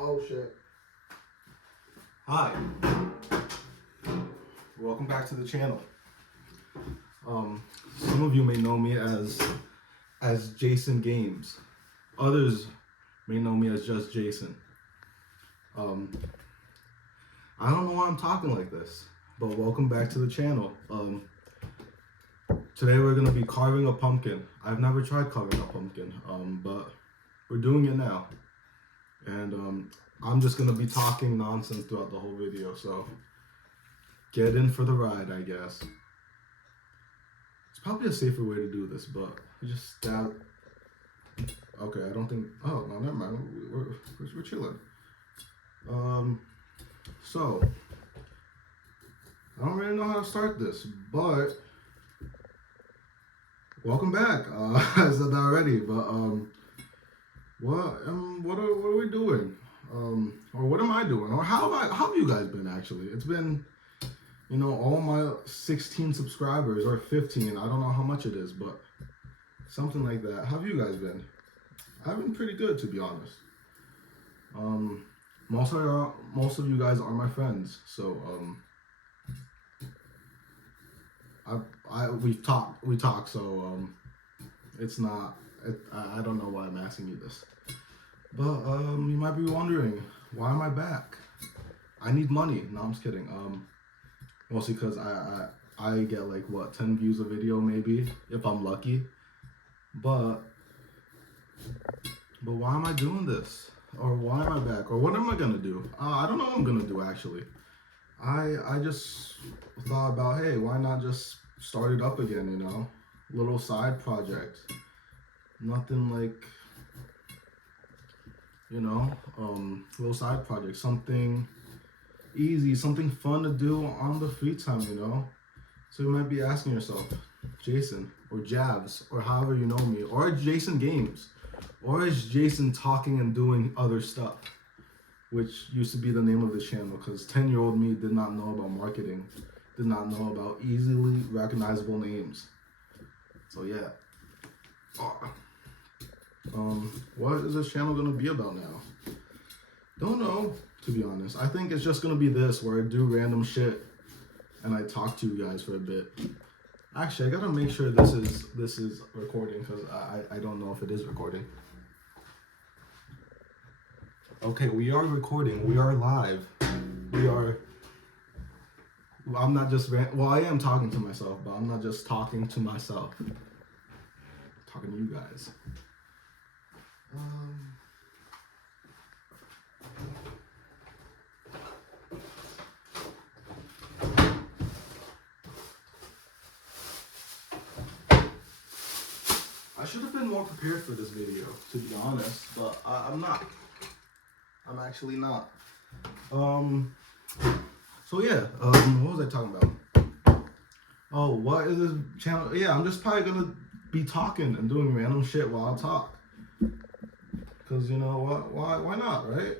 Oh shit. Hi. Welcome back to the channel. Some of you may know me as Jason Games. Others may know me as just Jason. I don't know why I'm talking like this, but welcome back to the channel. Today we're gonna be carving a pumpkin. I've never tried carving a pumpkin, but we're doing it now. And I'm just gonna be talking nonsense throughout the whole video, so get in for the ride, I guess. It's probably a safer way to do this, but you just stab. Okay, I don't think. Oh no, never mind. We're chilling. So I don't really know how to start this, but welcome back. I said that already, but what are we doing? Or what am I doing? Or how have you guys been actually? It's been, all my 16 subscribers or 15. I don't know how much it is, but something like that. How have you guys been? I've been pretty good, to be honest. Most of you guys are my friends, so we talk. So it's not. I don't know why I'm asking you this, but you might be wondering, why am I back? I need money. No, I'm just kidding. Mostly because I get like 10 views a video maybe if I'm lucky, but why am I doing this? Or why am I back? Or what am I gonna do? I don't know what I'm gonna do actually. I just thought about, hey, why not just start it up again, little side project. Nothing like, little side project, something easy, something fun to do on the free time, So you might be asking yourself, Jason, or Jabs, or however you know me, or Jason Games, or is Jason talking and doing other stuff, which used to be the name of the channel, because 10-year-old me did not know about marketing, did not know about easily recognizable names. So yeah. What is this channel gonna be about now? Don't know, to be honest. I think it's just gonna be this, where I do random shit and I talk to you guys for a bit. Actually, I gotta make sure this is recording, because I don't know if it is recording. Okay, we are recording. We are live. I'm not just I am talking to myself, but I'm not just talking to myself. I'm talking to you guys. I should have been more prepared for this video, to be honest, but I'm not. I'm actually not. So yeah, what was I talking about? Oh, what is this channel? Yeah, I'm just probably gonna be talking and doing random shit while I talk. Cause you know what? Why not, right?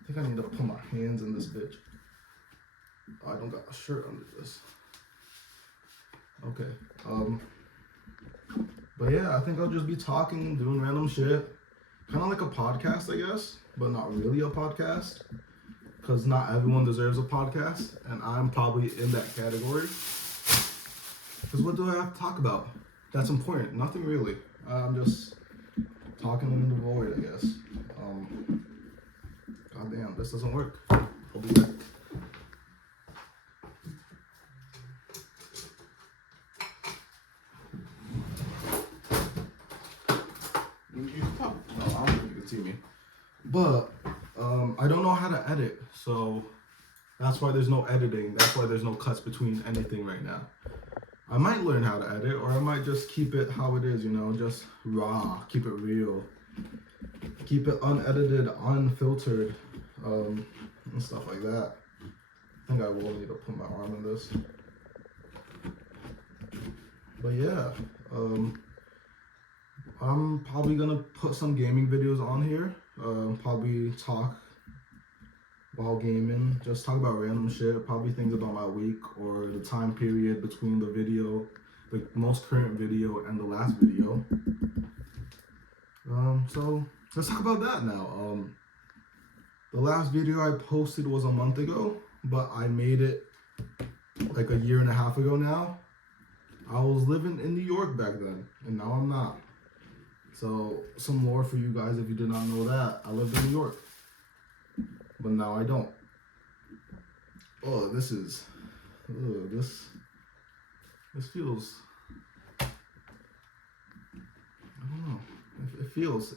I think I need to put my hands in this bitch. Oh, I don't got a shirt under this. Okay. But yeah, I think I'll just be talking, doing random shit. Kind of like a podcast, I guess, but not really a podcast. Because not everyone deserves a podcast, and I'm probably in that category. Because what do I have to talk about? That's important. Nothing really. I'm just talking in the void, I guess. God damn, this doesn't work. I'll be back. No, I don't think you can see me. But I don't know how to edit, so that's why there's no editing. That's why there's no cuts between anything right now. I might learn how to edit, or I might just keep it how it is, just raw, keep it real, keep it unedited, unfiltered, and stuff like that. I think I will need to put my arm in this. But yeah, I'm probably gonna put some gaming videos on here. Probably talk while gaming, just talk about random shit, probably things about my week or the time period between the video, the most current video and the last video. So let's talk about that now. The last video I posted was a month ago, but I made it like a year and a half ago now. I was living in New York back then, and now I'm not. So some lore for you guys if you did not know that. I lived in New York, but now I don't. Oh, this feels, I don't know. It feels.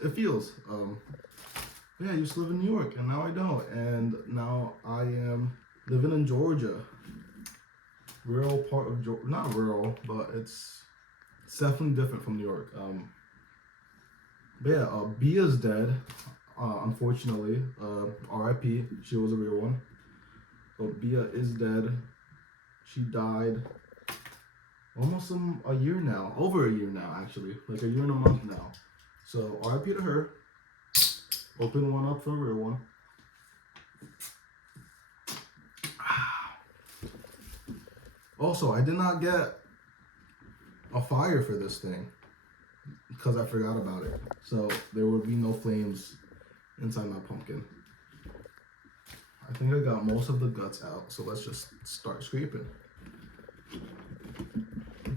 Yeah, I used to live in New York, and now I don't. And now I am living in Georgia. Rural part of Georgia, not rural, but it's definitely different from New York. But yeah, Bia's dead, unfortunately. R.I.P. She was a real one. But Bia is dead. She died almost a year now, over a year now actually, like a year and a month now. So R.I.P. to her. Open one up for a real one. Also, I did not get a fire for this thing because I forgot about it. So there will be no flames inside my pumpkin. I think I got most of the guts out, so let's just start scraping.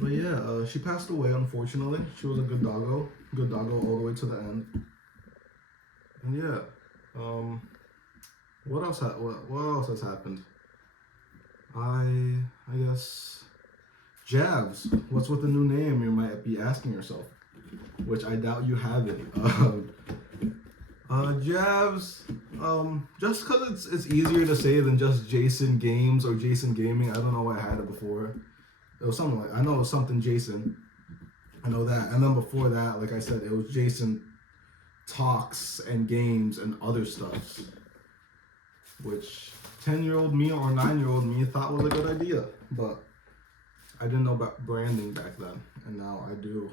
But yeah, she passed away, unfortunately. She was a good doggo all the way to the end. And yeah, what else has happened? I guess Javs. What's with the new name? You might be asking yourself, which I doubt you have it. Javs. Just because it's easier to say than just Jason Games or Jason Gaming. I don't know why I had it before. It was something like, I know it was something Jason. I know that. And then before that, like I said, it was Jason Talks and Games and other stuff, which 10-year-old me or 9-year-old me thought was a good idea. But I didn't know about branding back then, and now I do.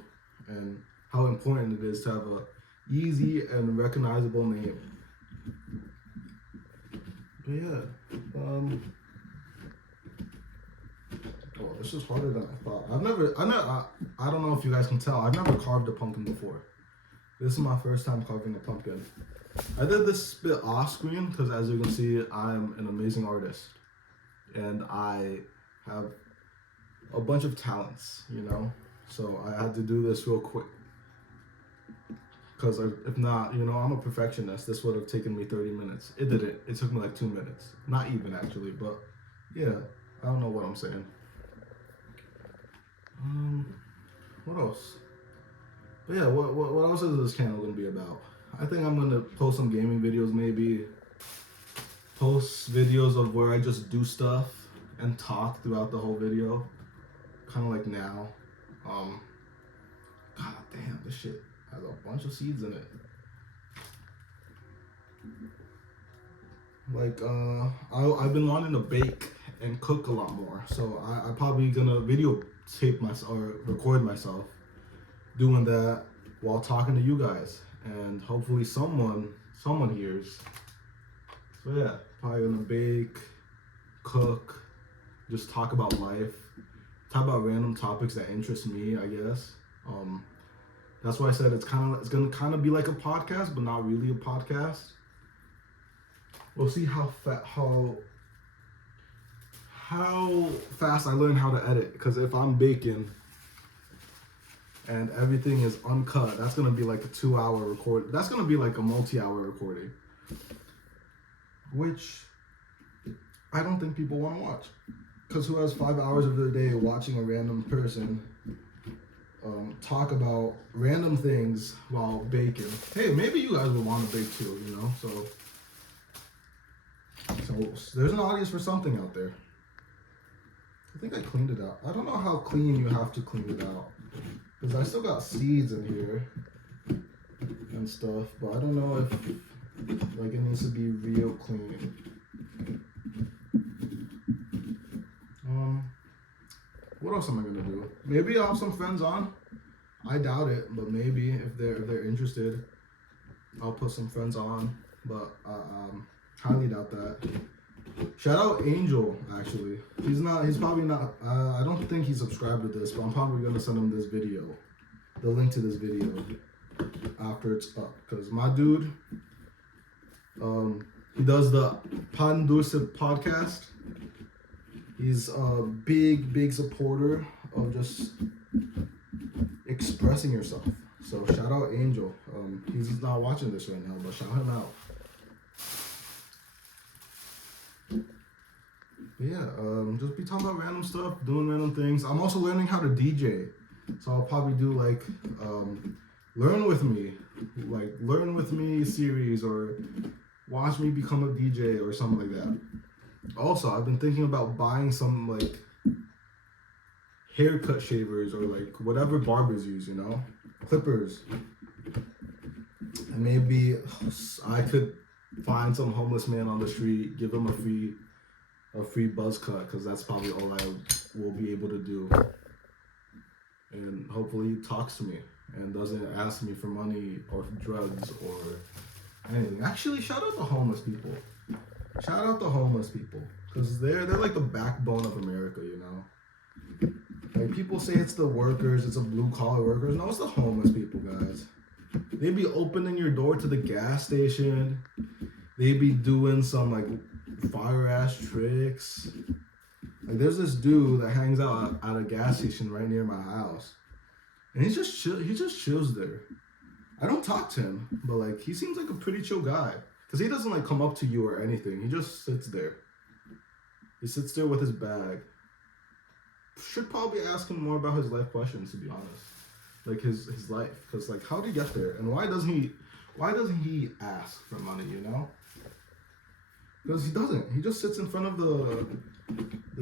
And how important it is to have a easy and recognizable name. But yeah, oh, this is harder than I thought. I don't know if you guys can tell, I've never carved a pumpkin before. This is my first time carving a pumpkin. I did this bit off screen because, as you can see, I'm an amazing artist. And I have a bunch of talents, you know? So I had to do this real quick. Because if not, you know, I'm a perfectionist. This would have taken me 30 minutes. It didn't. It took me like 2 minutes. Not even, actually. But, yeah. I don't know what I'm saying. What else? But yeah, what else is this channel going to be about? I think I'm going to post some gaming videos, maybe. Post videos of where I just do stuff and talk throughout the whole video. Kind of like now. God damn, this shit has a bunch of seeds in it. Like, I've been wanting to bake and cook a lot more. So I'm probably going to videotape myself or record myself doing that while talking to you guys, and hopefully someone hears. So yeah, probably gonna bake, cook, just talk about life, talk about random topics that interest me, I guess. That's why I said it's gonna kind of be like a podcast, but not really a podcast. We'll see how fast I learn how to edit, because if I'm baking and everything is uncut, that's gonna be like a 2-hour record. That's gonna be like a multi-hour recording, which I don't think people want to watch. Because who has 5 hours of their day watching a random person talk about random things while baking? Hey, maybe you guys would want to bake too, you know? So there's an audience for something out there. I think I cleaned it out. I don't know how clean you have to clean it out, because I still got seeds in here and stuff, but I don't know if like it needs to be real clean. What else am I gonna do? Maybe I'll have some friends on. I doubt it, but maybe if they're interested, I'll put some friends on. But highly doubt that. Shout out Angel, actually. He's probably not, I don't think he's subscribed to this, but I'm probably gonna send him this video. The link to this video. after it's up. Because my dude, he does the Pan Dulce podcast. He's a big supporter of just expressing yourself. So shout out Angel. He's not watching this right now, but shout him out. But yeah, just be talking about random stuff, doing random things. I'm also learning how to DJ, so I'll probably do like learn with me series, or watch me become a DJ or something like that. Also, I've been thinking about buying some like haircut shavers, or like whatever barbers use, you know, clippers. And maybe I could find some homeless man on the street, give him a free buzz cut, because that's probably all I will be able to do. And hopefully he talks to me and doesn't ask me for money or drugs or anything. Actually, shout out the homeless people. Shout out the homeless people, because they're like the backbone of America, you know. Like, people say it's the workers, it's the blue collar workers. No, it's the homeless people, guys. They be opening your door to the gas station. They be doing some like fire ass tricks. Like, there's this dude that hangs out at a gas station right near my house, and he just chills there. I don't talk to him, but like, he seems like a pretty chill guy, because he doesn't like come up to you or anything. He just sits there. He sits there with his bag. Should probably ask him more about his life questions, to be honest. Like his life, because like, how did he get there, and why doesn't he ask for money, you know? Because he doesn't. He just sits in front of the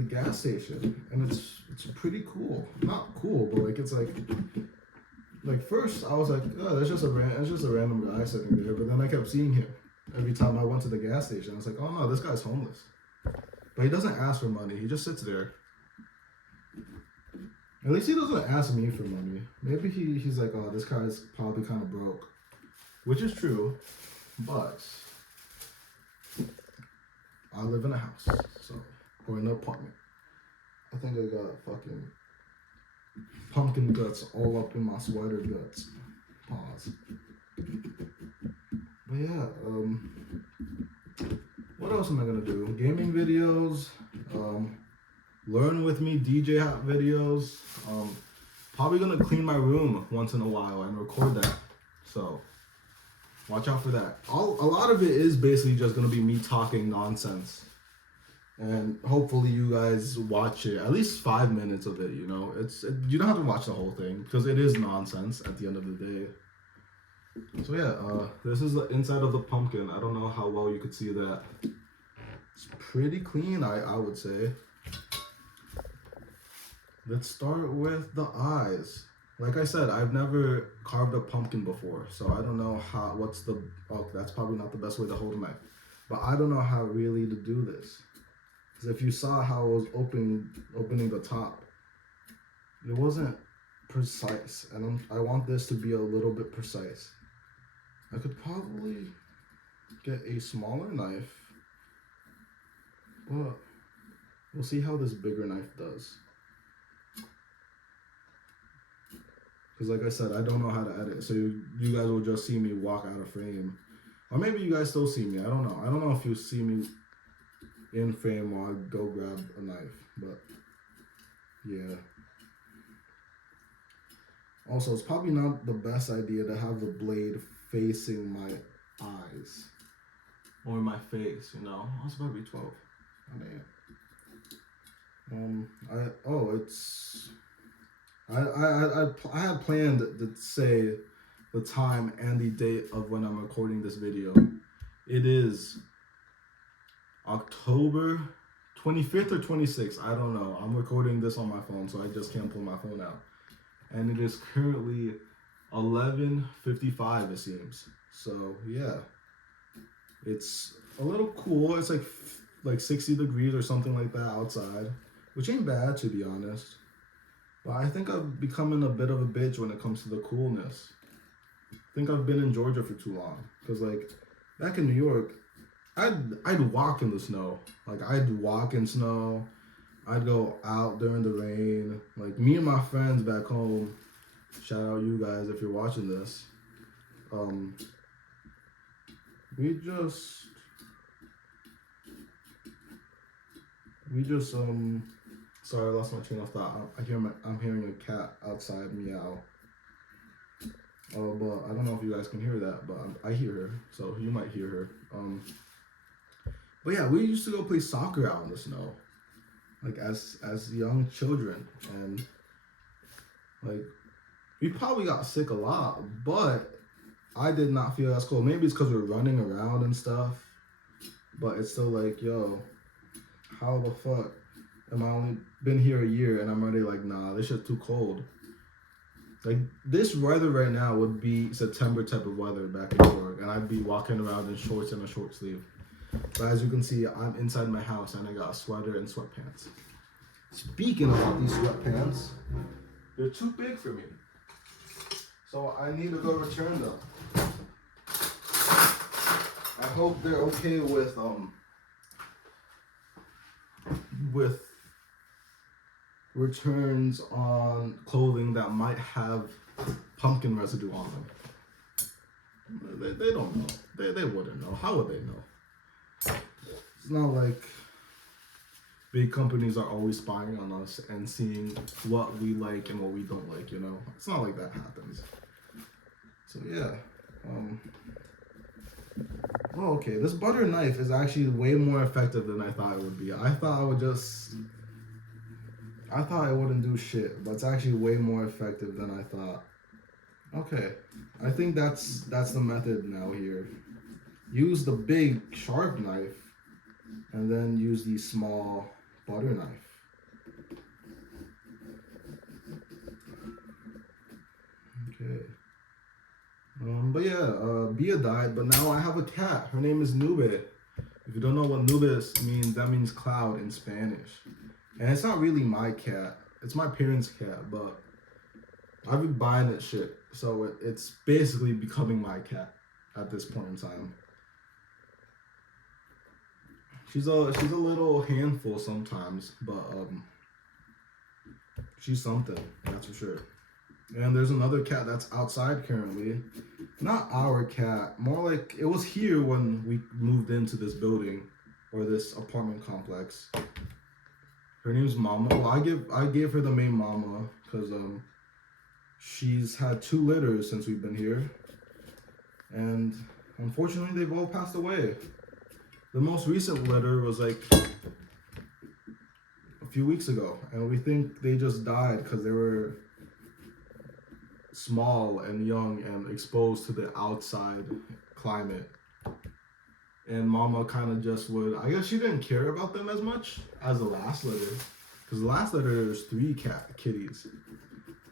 gas station, and it's pretty cool. Not cool, but like, it's like first I was like, oh, that's just a random guy sitting there. But then I kept seeing him every time I went to the gas station. I was like, oh no, this guy's homeless. But he doesn't ask for money. He just sits there. At least he doesn't ask me for money. Maybe he's like, oh, this guy's probably kind of broke, which is true, but I live in a house, or in an apartment. I think I got fucking pumpkin guts all up in my sweater guts. Pause. But yeah, what else am I gonna do? Gaming videos, learn with me DJ hot videos. Probably gonna clean my room once in a while and record that. So watch out for that. A lot of it is basically just gonna be me talking nonsense, and hopefully you guys watch it, at least 5 minutes of it. You know, you don't have to watch the whole thing, because it is nonsense at the end of the day. So yeah, this is the inside of the pumpkin. I don't know how well you could see that. It's pretty clean, I would say. Let's start with the eyes. Like I said, I've never carved a pumpkin before, so I don't know that's probably not the best way to hold a knife. But I don't know how really to do this. Because if you saw how I was opening the top, it wasn't precise, and I want this to be a little bit precise. I could probably get a smaller knife, but we'll see how this bigger knife does. Because like I said, I don't know how to edit, so you guys will just see me walk out of frame. Or maybe you guys still see me, I don't know. I don't know if you see me in frame while I go grab a knife, but yeah. Also, it's probably not the best idea to have the blade facing my eyes or my face, you know. I was about to be 12. I had planned to say the time and the date of when I'm recording this video. It is October 25th or 26th. I don't know. I'm recording this on my phone, so I just can't pull my phone out. And it is currently 11:55, it seems. So yeah, it's a little cool. It's like 60 degrees or something like that outside, which ain't bad, to be honest. But I think I'm becoming a bit of a bitch when it comes to the coolness. I think I've been in Georgia for too long, because like back in New York, I'd walk in the snow. Like, I'd walk in snow. I'd go out during the rain. Like, me and my friends back home, shout out you guys if you're watching this. we just sorry, I lost my train of thought. I'm hearing a cat outside meow. Oh, but I don't know if you guys can hear that, but I hear her, so you might hear her. But yeah, we used to go play soccer out in the snow, like as young children, and like we probably got sick a lot, but I did not feel as cold. Maybe it's because we're running around and stuff, but it's still like, yo, how the fuck am I only been here a year and I'm already like, nah, this shit's too cold. Like this weather right now would be September type of weather back in New York, and I'd be walking around in shorts and a short sleeve. But as you can see, I'm inside my house and I got a sweater and sweatpants. Speaking about these sweatpants, they're too big for me, so I need to go return them. I hope they're okay with returns on clothing that might have pumpkin residue on them. They don't know. They wouldn't know. How would they know? It's not like big companies are always spying on us and seeing what we like and what we don't like, you know? It's not like that happens. So yeah. Oh, okay, this butter knife is actually way more effective than I thought it would be. I thought it wouldn't do shit, but it's actually way more effective than I thought. Okay, I think that's the method now here. Use the big sharp knife and then use the small butter knife. Okay. But yeah, be a diet, but now I have a cat. Her name is Nube. If you don't know what Nube means, that means cloud in Spanish. And it's not really my cat. It's my parents' cat, but I've been buying it shit. So it's basically becoming my cat at this point in time. She's a little handful sometimes, but she's something, that's for sure. And there's another cat that's outside currently. Not our cat, more like it was here when we moved into this building or this apartment complex. Her name's Mama. Well, I gave her the name Mama because she's had 2 litters since we've been here, and unfortunately they've all passed away. The most recent litter was like a few weeks ago, and we think they just died because they were small and young and exposed to the outside climate. And Mama kind of just would, I guess she didn't care about them as much as the last litter, because the last litter there's 3 kitties,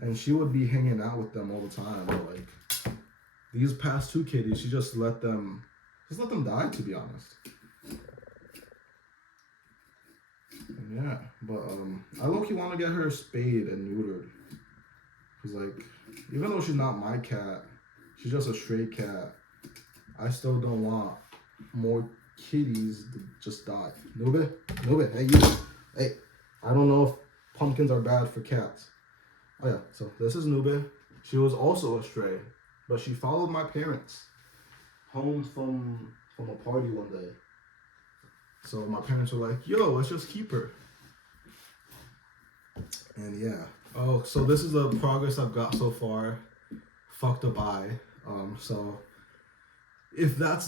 and she would be hanging out with them all the time. But like these past 2 kitties, she just let them die, to be honest. Yeah, but I low-key want to get her spayed and neutered, because like even though she's not my cat, she's just a stray cat. I still don't want more kitties to just die. Nube, hey you, hey. I don't know if pumpkins are bad for cats. Oh yeah, so this is Nube. She was also a stray, but she followed my parents home from a party one day. So my parents were like, yo, let's just keep her. And yeah. Oh, so this is the progress I've got so far. Fucked up eye. So if that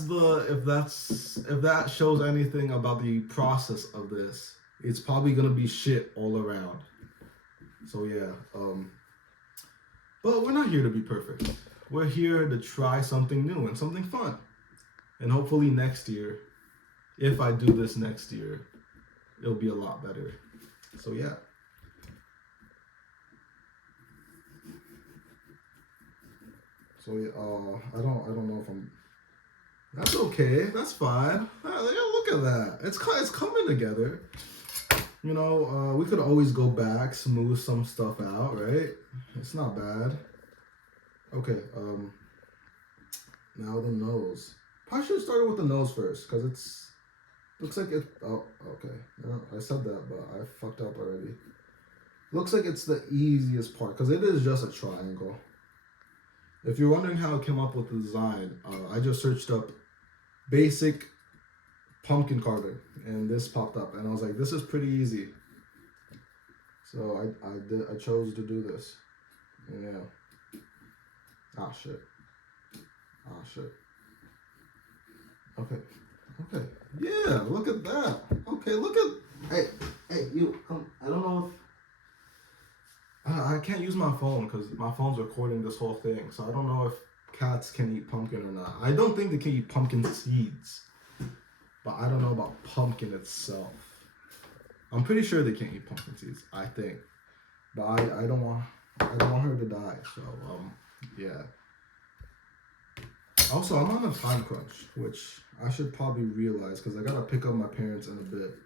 shows anything about the process of this, it's probably gonna be shit all around. So yeah. But we're not here to be perfect. We're here to try something new and something fun. And hopefully next year, if I do this next year, it'll be a lot better. So yeah. So I don't know if I'm. That's okay. That's fine. Look at that. It's coming together. You know, we could always go back, smooth some stuff out, right? It's not bad. Okay. Now the nose. Probably should have started with the nose first, because it's looks like it. Oh, okay. No, I said that, but I fucked up already. Looks like it's the easiest part, because it is just a triangle. If you're wondering how I came up with the design, I just searched up basic pumpkin carving, and this popped up, and I was like, this is pretty easy. So I chose to do this. Yeah. Ah shit. Ah shit. Okay. Okay. Yeah. Look at that. Okay. Look at. Hey. You. I don't know if I can't use my phone because my phone's recording this whole thing, so I don't know if cats can eat pumpkin or not. I don't think they can eat pumpkin seeds, but I don't know about pumpkin itself. I'm pretty sure they can't eat pumpkin seeds. I think, but I don't want her to die. So yeah. Also, I'm on a time crunch, which I should probably realize because I gotta pick up my parents in a bit,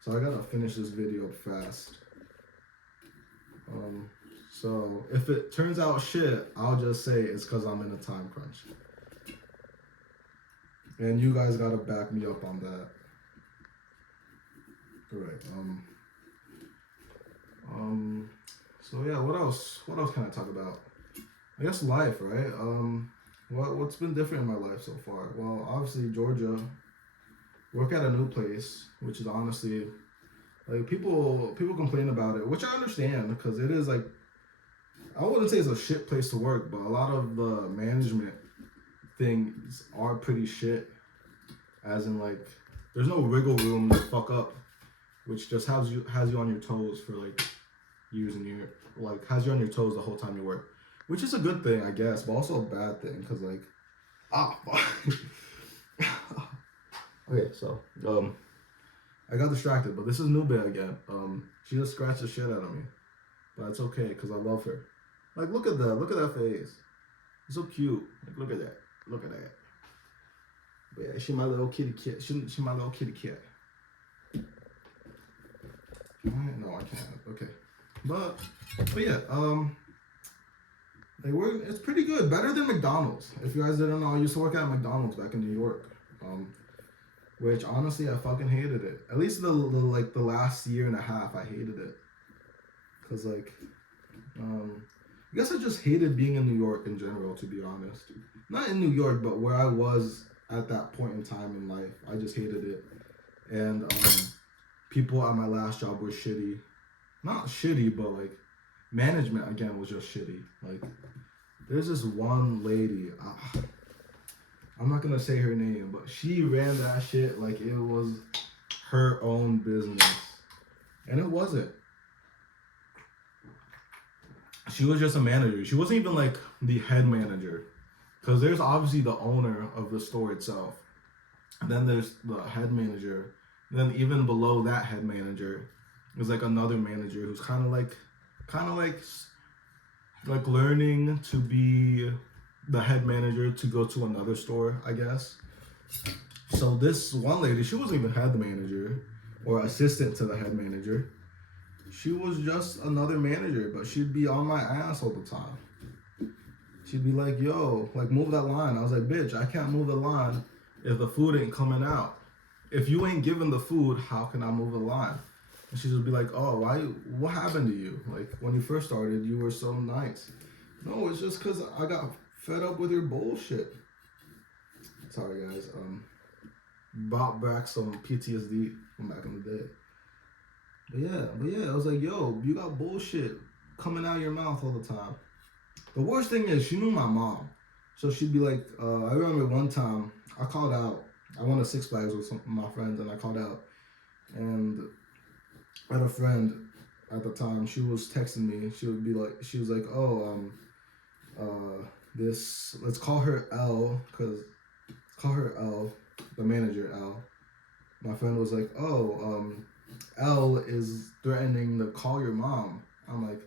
so I gotta finish this video fast. So if it turns out shit, I'll just say it's because I'm in a time crunch, and you guys gotta back me up on that. All right. So yeah, what else? What else can I talk about? I guess life, right? What's been different in my life so far? Well, obviously Georgia. Work at a new place, which is honestly like people complain about it, which I understand because it is like I wouldn't say it's a shit place to work, but a lot of the management things are pretty shit. As in like there's no wiggle room to fuck up, which just has you on your toes for like years and years, like has you on your toes the whole time you work, which is a good thing I guess, but also a bad thing because like okay, so I got distracted, but this is Nubia again. She just scratched the shit out of me, but it's okay because I love her. Like look at that face, it's so cute. Like look at that. But yeah, she my little kitty cat. She my little kitty cat. No, I can't. Okay, but yeah, like it's pretty good, better than McDonald's. If you guys didn't know, I used to work at McDonald's back in New York, which honestly I fucking hated it. At least the last year and a half, I hated it, cause like, I guess I just hated being in New York in general, to be honest. Not in New York, but where I was at that point in time in life, I just hated it, and people at my last job were shitty. Not shitty, but like management again was just shitty. Like there's this one lady, I'm not gonna say her name, but she ran that shit like it was her own business, and it wasn't. She was just a manager. She wasn't even like the head manager, because there's obviously the owner of the store itself, and then there's the head manager. And then even below that head manager is like another manager who's kind of like learning to be the head manager to go to another store, I guess. So this one lady, she wasn't even head manager or assistant to the head manager. She was just another manager, but she'd be on my ass all the time. She'd be like, yo, like move that line. I was like, bitch, I can't move the line if the food ain't coming out. If you ain't giving the food, how can I move the line? And she would be like, oh, what happened to you? Like when you first started, you were so nice. No, it's just because I got fed up with your bullshit. Sorry guys, brought back some PTSD from back in the day. But yeah, I was like, yo, you got bullshit coming out of your mouth all the time. The worst thing is she knew my mom. So she'd be like, I remember one time I called out. I went to Six Flags with some of my friends and I called out. And I had a friend at the time, she was texting me. She was like, oh, let's call her L, the manager L. My friend was like, oh, L is threatening to call your mom. I'm like,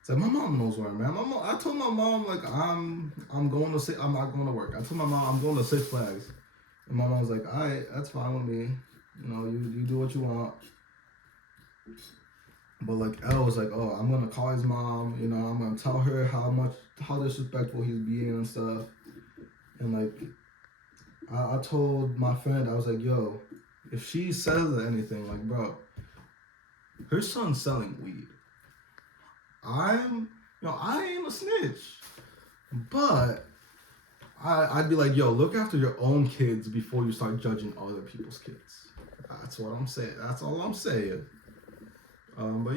it's like my mom knows where I'm at. I told my mom like I'm not going to work. I told my mom I'm going to Six Flags, and my mom was like, all right, that's fine with me. You know, you do what you want. But like L was like, oh, I'm gonna call his mom. You know, I'm gonna tell her how disrespectful he's being and stuff. And like, I told my friend, I was like, yo, if she says anything, like, bro, her son's selling weed. I ain't a snitch. But I'd be like, yo, look after your own kids before you start judging other people's kids. That's what I'm saying. That's all I'm saying. But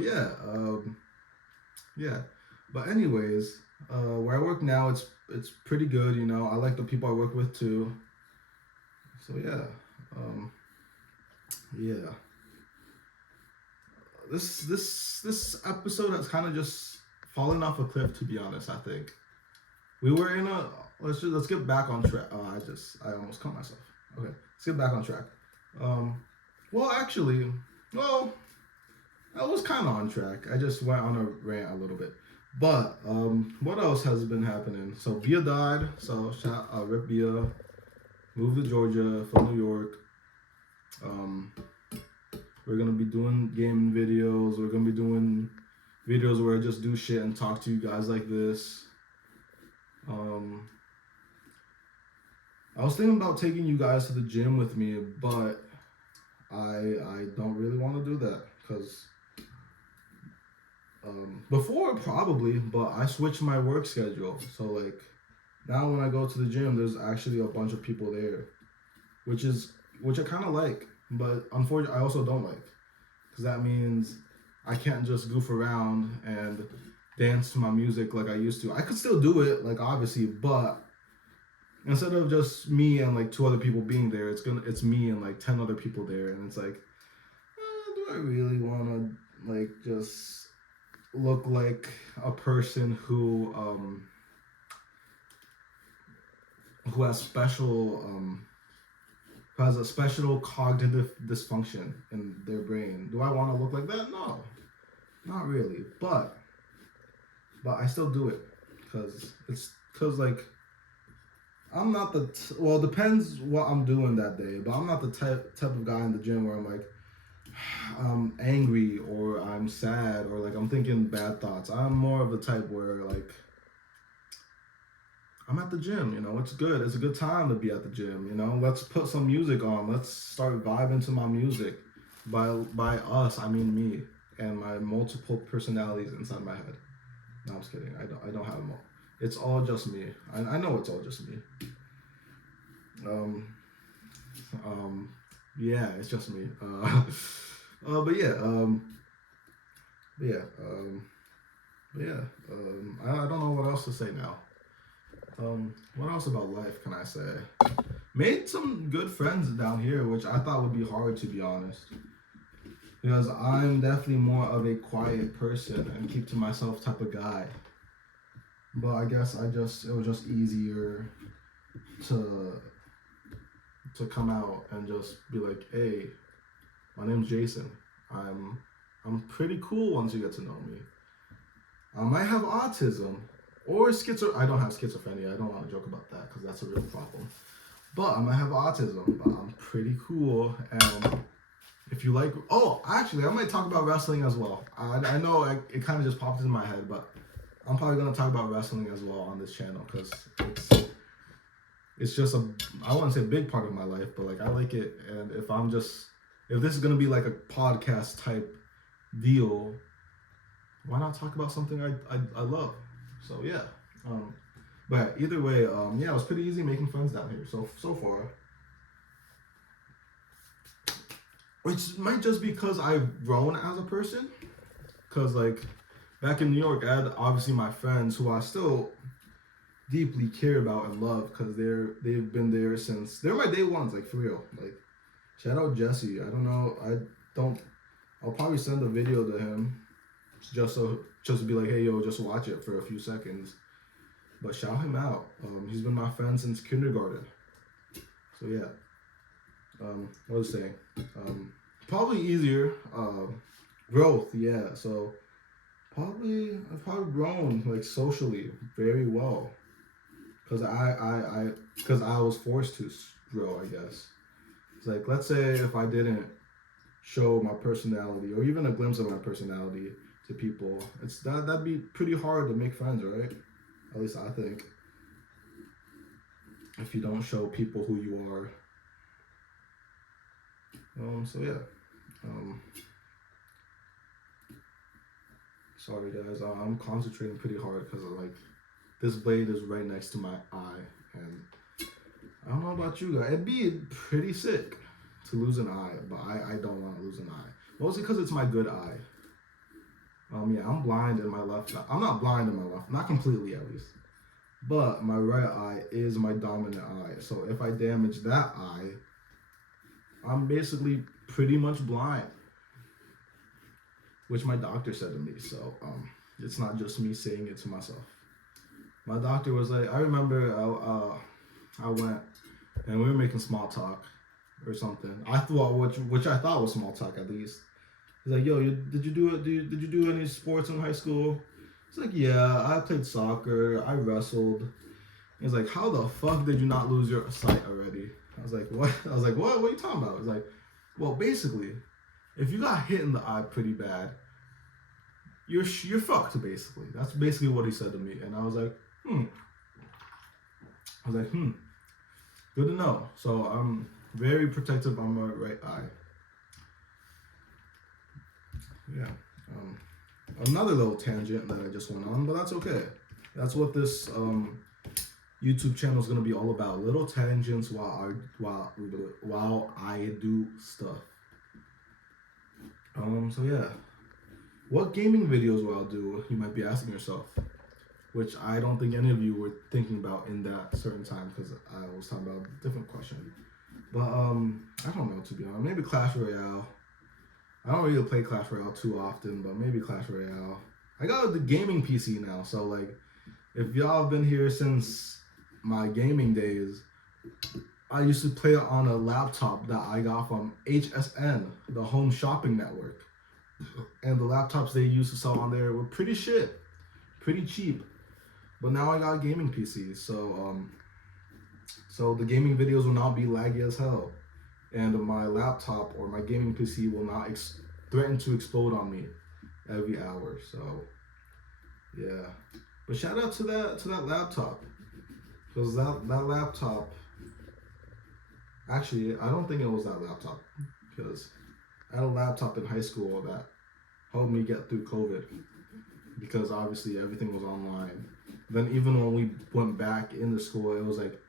yeah. But anyways, where I work now, it's pretty good. You know, I like the people I work with too. So yeah, yeah. This episode has kind of just fallen off a cliff. To be honest, I think we were in a. Let's get back on track. I almost cut myself. Okay, let's get back on track. Um, well, actually, well, I was kind of on track. I just went on a rant a little bit. But what else has been happening? So Bia died. So Rip Bia moved to Georgia from New York. We're gonna be doing game videos. We're gonna be doing videos where I just do shit and talk to you guys like this. I was thinking about taking you guys to the gym with me, but I don't really want to do that because before probably, but I switched my work schedule. So like now when I go to the gym, there's actually a bunch of people there, which I kind of like, but unfortunately I also don't like, because that means I can't just goof around and dance to my music like I used to. I could still do it, like obviously, but instead of just me and like two other people being there, it's me and like 10 other people there, and it's like, do I really want to like just look like a person who has who has a special cognitive dysfunction in their brain? Do I want to look like that? No, not really. But I still do it because like I'm not well, it depends what I'm doing that day, but I'm not the type of guy in the gym where I'm like I'm angry or I'm sad or like I'm thinking bad thoughts. I'm more of the type where like I'm at the gym, you know, it's good. It's a good time to be at the gym, you know. Let's put some music on. Let's start vibing to my music. By us, I mean me and my multiple personalities inside my head. No, I'm just kidding. I don't have them all. It's all just me. I know it's all just me. Um, yeah, it's just me. But yeah, but yeah, but yeah. I don't know what else to say now. What else about life can I say? Made some good friends down here, which I thought would be hard, to be honest, because I'm definitely more of a quiet person and keep to myself type of guy. But I guess it was just easier to come out and just be like, hey, my name's Jason. I'm pretty cool once you get to know me. I might have autism or I don't have schizophrenia. I don't want to joke about that because that's a real problem. But I might have autism, but I'm pretty cool. And if you like, actually, I might talk about wrestling as well. I know it kind of just popped into my head, but I'm probably gonna talk about wrestling as well on this channel because it's just I wouldn't say a big part of my life, but like I like it. And if this is gonna be like a podcast type deal, why not talk about something I love? So yeah. But either way, yeah, it was pretty easy making friends down here so far. Which might just be because I've grown as a person. Cause like back in New York, I had obviously my friends who I still deeply care about and love because they've been there since they're my day ones, like for real. Like shout out Jesse. I don't know. I'll probably send a video to him just to be like, hey yo, just watch it for a few seconds. But shout him out. He's been my friend since kindergarten. So yeah. What was I saying? Probably easier. Growth, yeah. So I've probably grown like socially very well. Cause I was forced to grow, I guess. It's like, let's say if I didn't show my personality or even a glimpse of my personality to people, that'd be pretty hard to make friends, right? At least I think. If you don't show people who you are. So yeah. Sorry guys, I'm concentrating pretty hard because of like this blade is right next to my eye, and I don't know about you guys. It'd be pretty sick to lose an eye, but I don't want to lose an eye. Mostly because it's my good eye. Yeah, I'm blind in my left eye. I'm not blind in my left, not completely at least. But my right eye is my dominant eye. So if I damage that eye, I'm basically pretty much blind. Which my doctor said to me. So it's not just me saying it to myself. My doctor was like, I remember I went and we were making small talk or something. I thought, which I thought was small talk at least. He's like, yo, did you do any sports in high school? It's like, yeah, I played soccer, I wrestled. He's like, how the fuck did you not lose your sight already? I was like, what? I was like, what are you talking about? He's like, well, basically, if you got hit in the eye pretty bad, you're fucked, basically. That's basically what he said to me. And I was like, good to know. So I'm very protective on my right eye. Yeah. Another little tangent that I just went on, but that's okay. That's what this YouTube channel is gonna be all about. Little tangents while I do stuff. So yeah. What gaming videos will I do? You might be asking yourself, which I don't think any of you were thinking about in that certain time because I was talking about a different question. But I don't know, to be honest. Maybe Clash Royale. I don't really play Clash Royale too often, but maybe Clash Royale. I got the gaming PC now, so like, if y'all have been here since my gaming days, I used to play it on a laptop that I got from HSN, the Home Shopping Network. And the laptops they used to sell on there were pretty cheap. But now I got a gaming PC, so the gaming videos will not be laggy as hell. And my laptop or my gaming PC will not threaten to explode on me every hour. So, yeah. But shout out to that laptop, because that laptop. Actually, I don't think it was that laptop, because I had a laptop in high school that helped me get through COVID, because obviously everything was online. Then even when we went back into school, it was like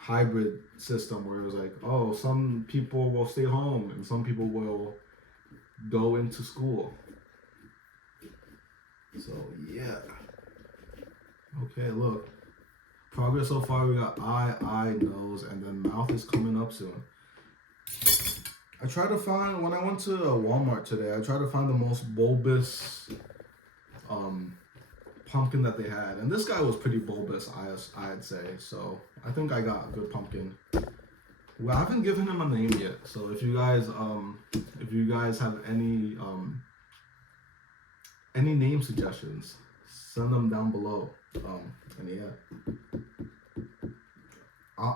hybrid system where it was like, oh, some people will stay home and some people will go into school. So yeah. Okay, look. Progress so far, we got eye, nose, and then mouth is coming up soon. I tried to find, when I went to Walmart today, I tried to find the most bulbous pumpkin that they had, and this guy was pretty bulbous, I'd say. So I think I got a good pumpkin. Well, I haven't given him a name yet, so if you guys have any name suggestions, send them down below. And yeah.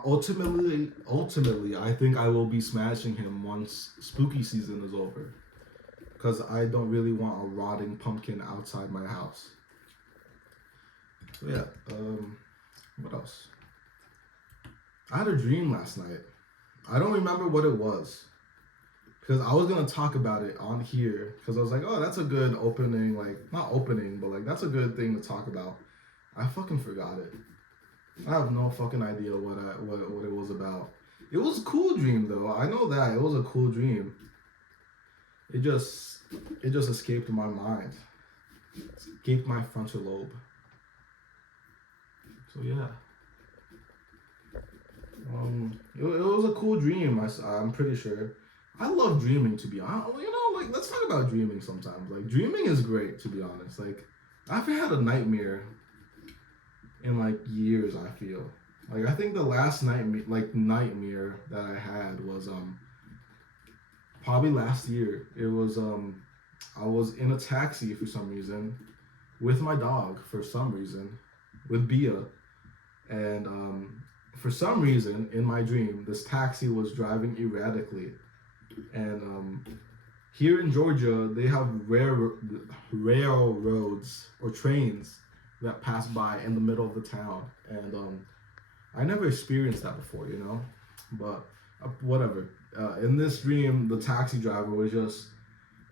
Ultimately, I think I will be smashing him once spooky season is over, because I don't really want a rotting pumpkin outside my house. So yeah, what else? I had a dream last night. I don't remember what it was, because I was gonna talk about it on here, because I was like, oh, that's a good opening, like, not opening, but like, that's a good thing to talk about. I fucking forgot it. I have no fucking idea what it was about. It was a cool dream though. I know that it was a cool dream. It just escaped my mind. Escaped my frontal lobe. So yeah. It was a cool dream. I'm pretty sure. I love dreaming, to be honest. You know, like, let's talk about dreaming sometimes. Like, dreaming is great, to be honest. Like, I haven't had a nightmare in like years, I feel. Like, I think the last nightmare that I had was probably last year. It was I was in a taxi for some reason with my dog, for some reason, with Bia, and for some reason in my dream this taxi was driving erratically, and here in Georgia they have railroads or trains that pass by in the middle of the town, and I never experienced that before, you know, but whatever. In this dream, the taxi driver was just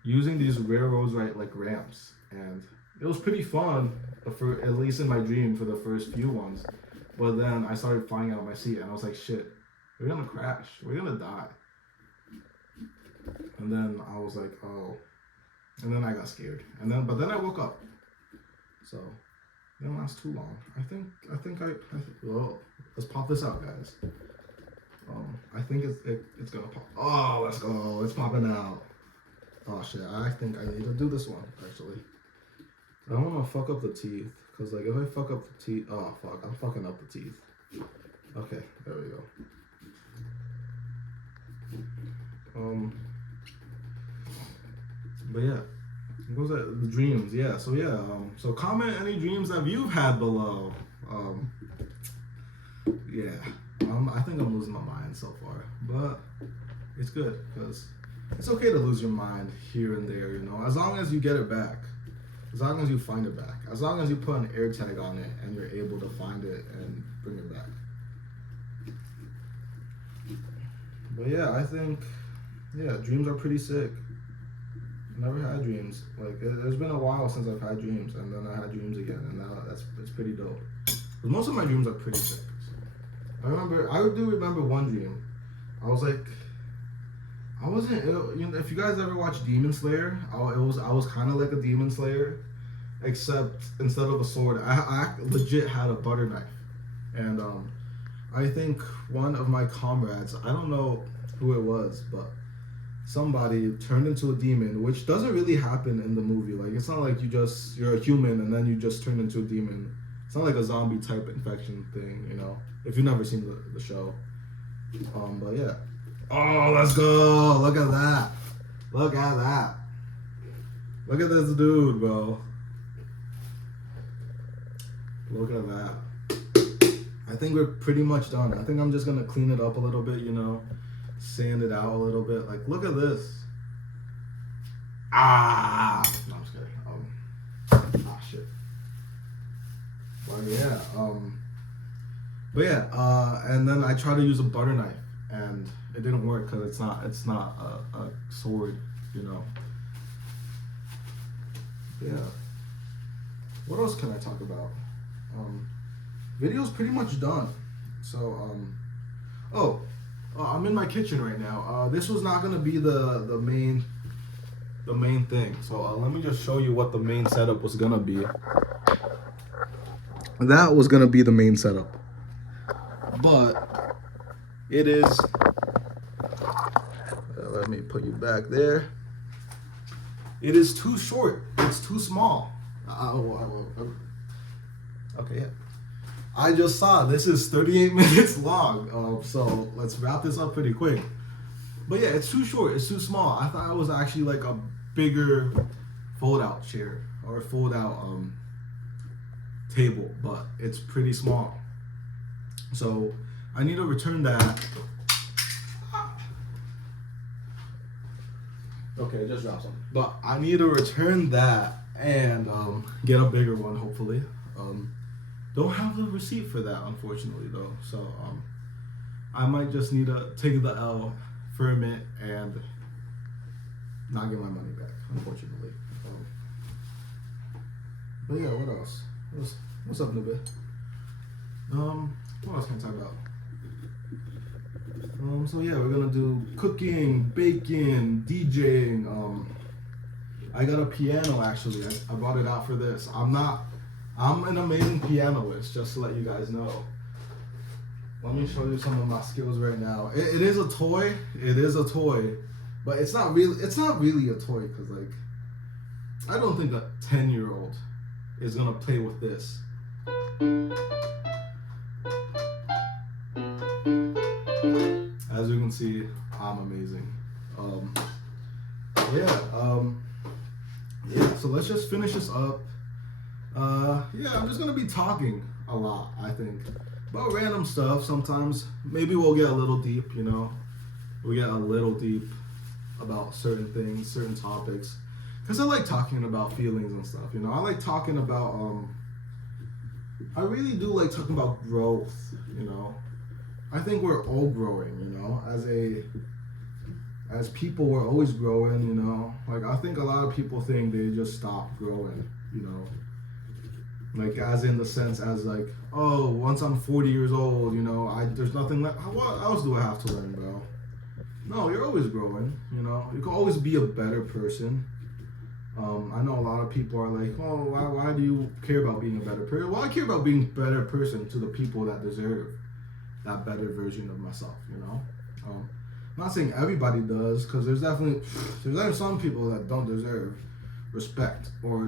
using these railroads, right, like ramps, and it was pretty fun. at least in my dream for the first few ones. But then I started flying out of my seat, and I was like, shit, we're gonna crash. We're gonna die. And then I was like, oh. And then I got scared. But then I woke up. So it didn't last too long. I think well, let's pop this out, guys. I think it's gonna pop. Oh, let's go. It's popping out. Oh shit, I think I need to do this one, actually. I don't wanna fuck up the teeth. Cause like if I fuck up the teeth, oh fuck, I'm fucking up the teeth. Okay, there we go. But yeah, what was that? The dreams, yeah. So yeah, so comment any dreams that you've had below. Yeah, I think I'm losing my mind so far, but it's good because it's okay to lose your mind here and there, you know, as long as you get it back, as long as you find it back, as long as you put an air tag on it and you're able to find it and bring it back. But yeah, I think, yeah, dreams are pretty sick. Never had dreams. Like there's been a while since I've had dreams, and then I had dreams again, and now it's pretty dope. But most of my dreams are pretty sick. I do remember one dream. I was like, I wasn't. You know, if you guys ever watch Demon Slayer, I was kind of like a Demon Slayer, except instead of a sword, I legit had a butter knife, and I think one of my comrades, I don't know who it was, but somebody turned into a demon, which doesn't really happen in the movie. Like it's not like you're a human and then you just turn into a demon. It's not like a zombie type infection thing, you know, if you've never seen the show. But yeah. Oh, let's go. Look at that. Look at that. Look at this dude, bro. Look at that. I think we're pretty much done. I think I'm just gonna clean it up a little bit, you know, sand it out a little bit. Like, look at this. Ah, no, I'm just kidding. Shit. But yeah, and then I tried to use a butter knife, and it didn't work because it's not a sword, you know. Yeah. What else can I talk about? Video's pretty much done. So I'm in my kitchen right now. This was not gonna be the main thing. So let me just show you what the main setup was gonna be. That was gonna be the main setup, but it is. Let me put you back there. It is too short. It's too small. Okay, yeah. I just saw this is 38 minutes long, so let's wrap this up pretty quick. But yeah, it's too short, it's too small. I thought it was actually like a bigger fold-out chair or fold-out table, but it's pretty small. So I need to return that. Okay, just dropped some. But I need to return that and get a bigger one, hopefully. Don't have the receipt for that, unfortunately, though. So I might just need to take the L, firm it, and not get my money back, unfortunately. But yeah, what else? What's up, Nubit? What else can I talk about? So yeah, we're gonna do cooking, baking, DJing. I got a piano actually. I brought it out for this. I'm an amazing pianist, just to let you guys know. Let me show you some of my skills right now. It is a toy. It is a toy, but it's not really a toy because like I don't think a 10-year-old is gonna play with this. As you can see, I'm amazing. Yeah. So let's just finish this up. Yeah, I'm just gonna be talking a lot, I think, about random stuff. Sometimes maybe we'll get a little deep, you know. We get a little deep about certain things, certain topics, because I like talking about feelings and stuff, you know. I like talking about I really do like talking about growth, you know. I think we're all growing, you know. As people, we're always growing, you know. Like I think a lot of people think they just stop growing, you know. Like, as in the sense as like, oh, once I'm 40 years old, there's nothing left. What else do I have to learn, bro? No, you're always growing. You can always be a better person. I know a lot of people are like, oh, why do you care about being a better person? Well, I care about being a better person to the people that deserve that better version of myself. I'm not saying everybody does, because there's definitely some people that don't deserve respect or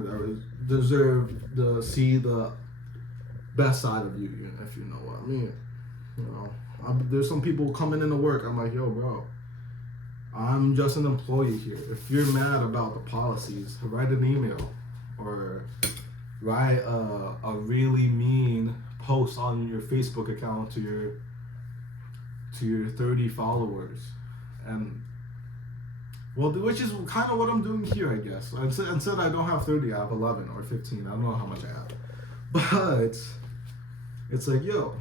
deserve to see the best side of you, if you know what I mean. There's some people coming into work. I'm like, yo, bro, I'm just an employee here. If you're mad about the policies, write an email or write a really mean post on your Facebook account to your 30 followers, and well, which is kind of what I'm doing here, I guess. Instead, I don't have 30, I have 11 or 15. I don't know how much I have, but it's like, yo.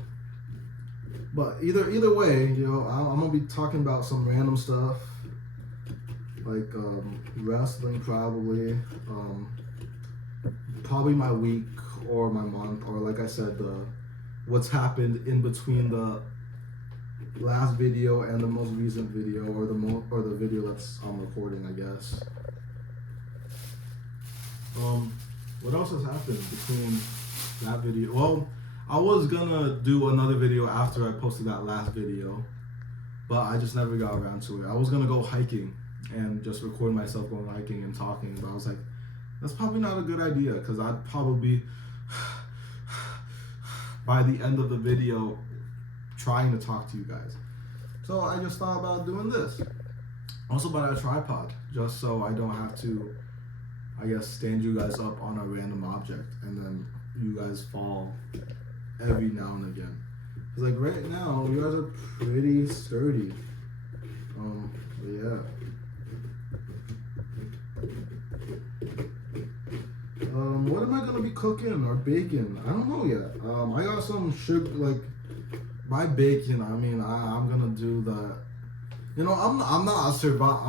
But either way, I'm gonna be talking about some random stuff, like wrestling, probably my week or my month, or like I said, what's happened in between the last video and the most recent video, or the video that's I'm recording, I guess. What else has happened between that video? Well, I was gonna do another video after I posted that last video, but I just never got around to it. I was gonna go hiking and just record myself going hiking and talking, but I was like, that's probably not a good idea, because I'd probably by the end of the video trying to talk to you guys. So I just thought about doing this. Also bought a tripod, just so I don't have to, I guess, stand you guys up on a random object and then you guys fall every now and again. Cause like right now, you guys are pretty sturdy. But yeah. What am I gonna be cooking or baking? I don't know yet. I got some sugar, like, by baking, I mean, I'm gonna do the, I'm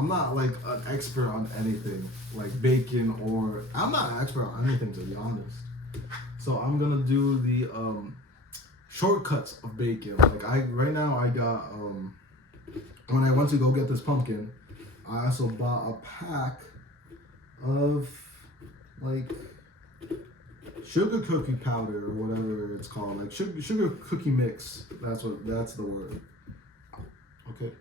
not like an expert on anything, like baking, or I'm not an expert on anything, to be honest. So I'm gonna do the shortcuts of baking. Like right now I got when I went to go get this pumpkin, I also bought a pack of like sugar cookie powder or whatever it's called, like sugar cookie mix. That's the word. Okay.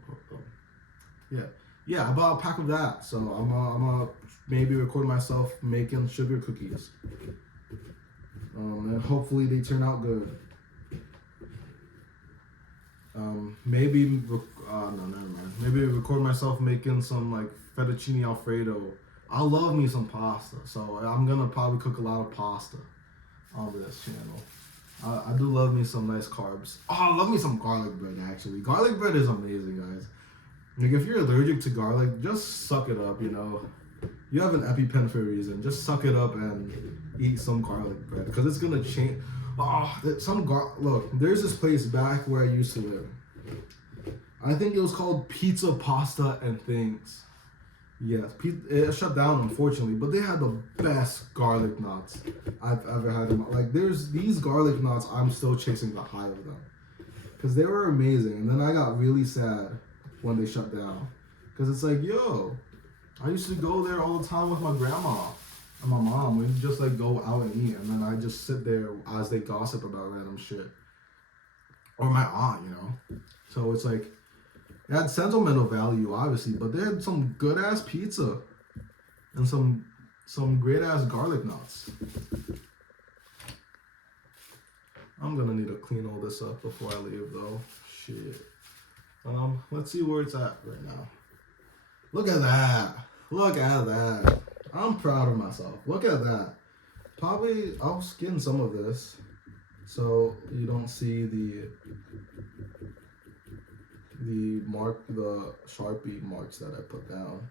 Yeah. I bought a pack of that, so I'm gonna maybe record myself making sugar cookies. And hopefully they turn out good. Maybe no, never mind. Maybe record myself making some like fettuccine alfredo. I love me some pasta, so I'm gonna probably cook a lot of pasta on this channel. I do love me some nice carbs. Oh, I love me some garlic bread, actually. Garlic bread is amazing, guys. Like, if you're allergic to garlic, just suck it up, You have an EpiPen for a reason. Just suck it up and eat some garlic bread, because it's gonna change. Look, there's this place back where I used to live. I think it was called Pizza, Pasta, and Things. Yes, it shut down, unfortunately, but they had the best garlic knots I've ever had. Like, there's these garlic knots, I'm still chasing the high of them, because they were amazing. And then I got really sad when they shut down, because it's like, yo, I used to go there all the time with my grandma and my mom. We'd just like go out and eat, and then I just sit there as they gossip about random shit, or my aunt, So it's like, it had sentimental value, obviously, but they had some good ass pizza and some great ass garlic knots. I'm gonna need to clean all this up before I leave, though. Shit. Let's see where it's at right now. Look at that. Look at that. I'm proud of myself. Look at that. Probably I'll skin some of this so you don't see the Sharpie marks that I put down.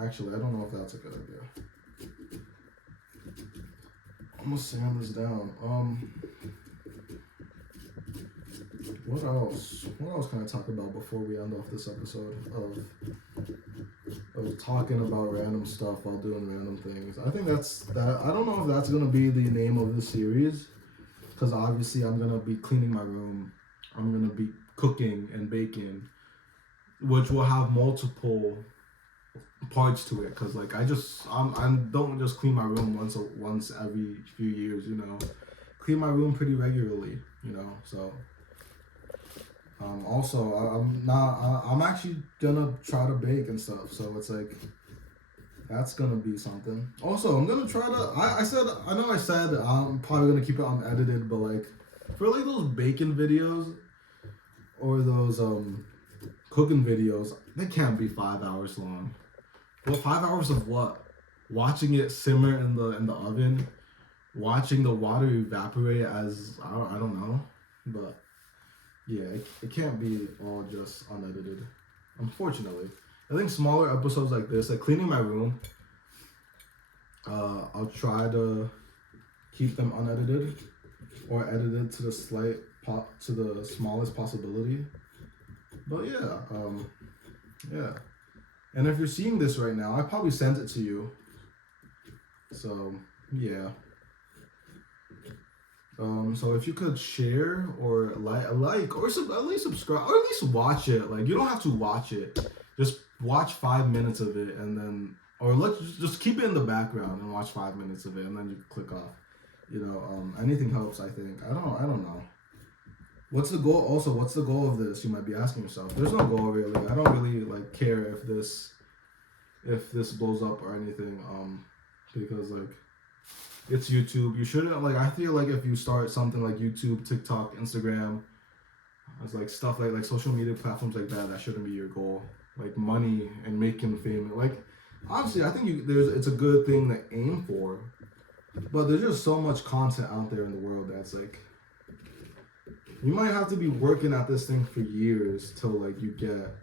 Actually, I don't know if that's a good idea. I'm gonna sand this down. What else? What else can I talk about before we end off this episode of of talking about random stuff while doing random things. I think that's that. I don't know if that's gonna be the name of the series, because obviously I'm gonna be cleaning my room. I'm gonna be cooking and baking, which will have multiple parts to it. Because like I don't just clean my room once every few years. You know, clean my room pretty regularly. You know, so. Also, I'm actually gonna try to bake and stuff. So it's like, that's gonna be something. Also, I'm gonna try to. I said I'm probably gonna keep it unedited, but like, for like those baking videos or those cooking videos, they can't be 5 hours long. Well, 5 hours of what? Watching it simmer in the oven, watching the water evaporate as I don't know, but yeah, it can't be all just unedited. Unfortunately, I think smaller episodes like this, like cleaning my room, I'll try to keep them unedited or edited to the smallest possibility. But yeah, yeah. And if you're seeing this right now, I probably sent it to you. So yeah. So if you could share or like or at least subscribe or at least watch it. Like, you don't have to watch it. Just watch 5 minutes of it and then, or let's just keep it in the background and watch 5 minutes of it and then you can click off. You know, anything helps. I think. I don't know. What's the goal? Also, what's the goal of this? You might be asking yourself. There's no goal really. I don't really like care if this blows up or anything. Because like, it's YouTube. You shouldn't like. I feel like if you start something like YouTube, TikTok, Instagram, it's like stuff like social media platforms like that. That shouldn't be your goal. Like money and making fame. Like, obviously, I think it's a good thing to aim for. But there's just so much content out there in the world that's like, you might have to be working at this thing for years till like you get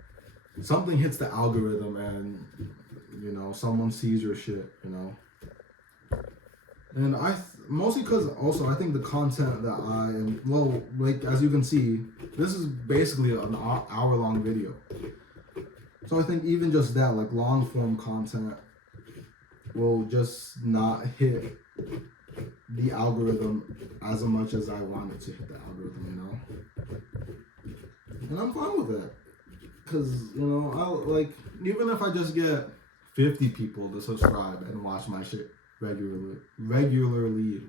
something hits the algorithm and you know someone sees your shit. You know. And mostly because also I think the content that I am, well, like as you can see, this is basically an hour-long video. So I think even just that, like long form content, will just not hit the algorithm as much as I want it to hit the algorithm, you know. And I'm fine with that, because you know even if I just get 50 people to subscribe and watch my shit regularly,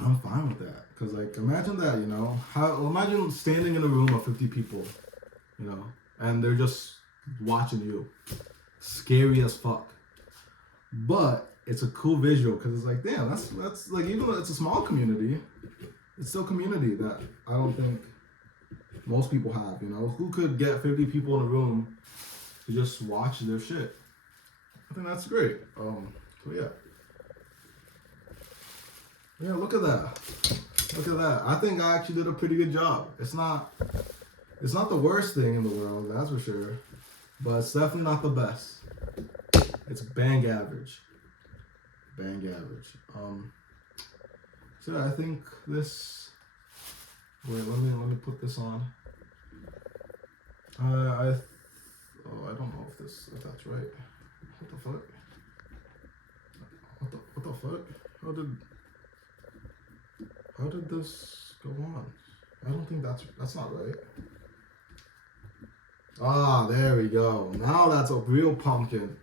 I'm fine with that. Because like, imagine that, you know, imagine standing in a room of 50 people, you know, and they're just watching you. Scary as fuck, but it's a cool visual because it's like, damn, that's like, even though it's a small community, it's still community that I don't think most people have. You know, who could get 50 people in a room to just watch their shit? I think that's great. So yeah. Yeah, look at that. Look at that. I think I actually did a pretty good job. It's not the worst thing in the world, that's for sure. But it's definitely not the best. It's bang average. Bang average. So yeah, I think this. Wait, let me put this on. I don't know if that's right. What the fuck? What the fuck? How did this go on? I don't think that's not right. Ah, there we go. Now that's a real pumpkin.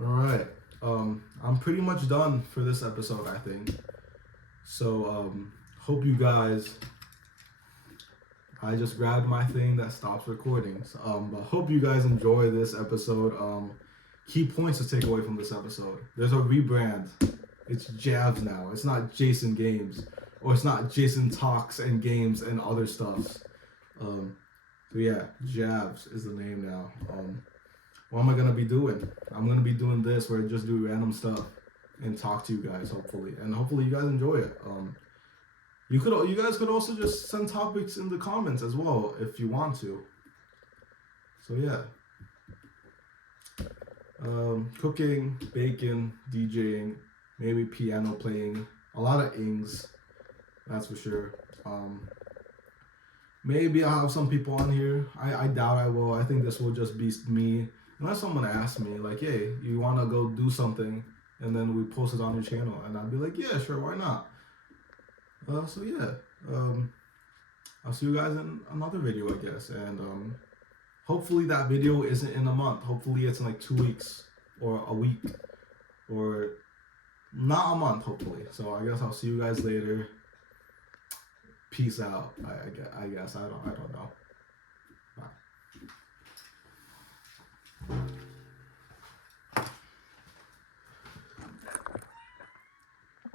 Alright. I'm pretty much done for this episode, I think. So, hope you guys. I just grabbed my thing that stops recording. So, but hope you guys enjoy this episode. Key points to take away from this episode. There's a rebrand. It's Jabs now. It's not Jason Games. Or it's not Jason Talks and Games and other stuff. So yeah, Jabs is the name now. What am I gonna be doing? I'm gonna be doing this where I just do random stuff and talk to you guys, hopefully. And hopefully you guys enjoy it. You guys could also just send topics in the comments as well if you want to. So yeah. Cooking, baking, DJing, maybe piano playing, a lot of ings, that's for sure. Maybe I'll have some people on here. I doubt I will. I think this will just be me unless someone asks me like, hey, you want to go do something, and then we post it on your channel, and I'd be like, yeah, sure, why not? So yeah, I'll see you guys in another video, I guess, and hopefully that video isn't in a month. Hopefully it's in like 2 weeks or a week or not a month. Hopefully. So I guess I'll see you guys later. Peace out. I guess I don't know. Bye.